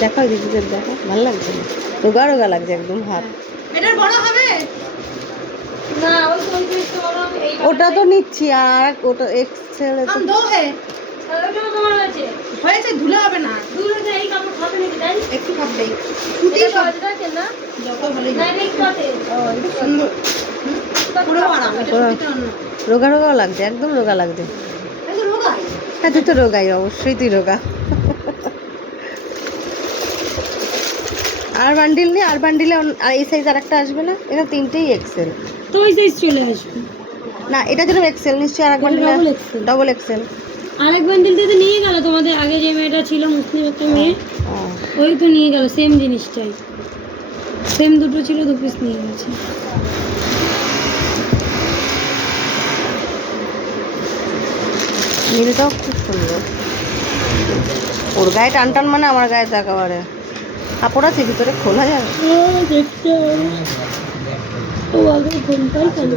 দেখো দিদিদের দেখো, ভালো লাগছে না? রোগা রোগা লাগছে একদম হাত। এটার বড় হবে না, ওই কোন পিস তোমার এই ওটা তো নিচ্ছি, আর ওটা এক্সেল हम दो है ওটা তোমার হয়েছে। হয়েছে ধুলে হবে না দূর হতে এই কাপড় খাবে নাকি তাই? একটু ভাববে ছুটি এটা সব বাজটা কেন না? যত ভালোই না এটা একটু আছে। সুন্দর পুরো আরাম এটা সুবিধা অন্য রোগা রোগাও লাগছে, একদম রোগা লাগছে। এই তো রোগাই হ্যাঁ তুই তো রোগাই, অবশ্যই তুই রোগা। আর বান্ডিল নেই, আর বান্ডিলে আর এই সাইজ আর একটা আসবে না? এটা তিনটেই এক্সেল। তো ওই সাইজ চলে আসবে। না এটা যেন এক্সেল, নিশ্চয়ই আর এক bundle double XL double XL. আরেক বান্ডিল দিয়ে তো নিয়ে গেল তোমাদের আগে যে মেয়েটা ছিল মুসলিম একটা মেয়ে, ওই তো নিয়ে গেল সেম জিনিসটাই, সেম দুটো ছিল, দু পিস নিয়ে গেছে। নীলটাও খুব সুন্দর। ওর গায়ে টান টান মানে আমার গায়ে তো একেবারে কাপড় আছে ভিতরে, খোলা যাবে। দেখতে ও আগে ঘন্টাই কেন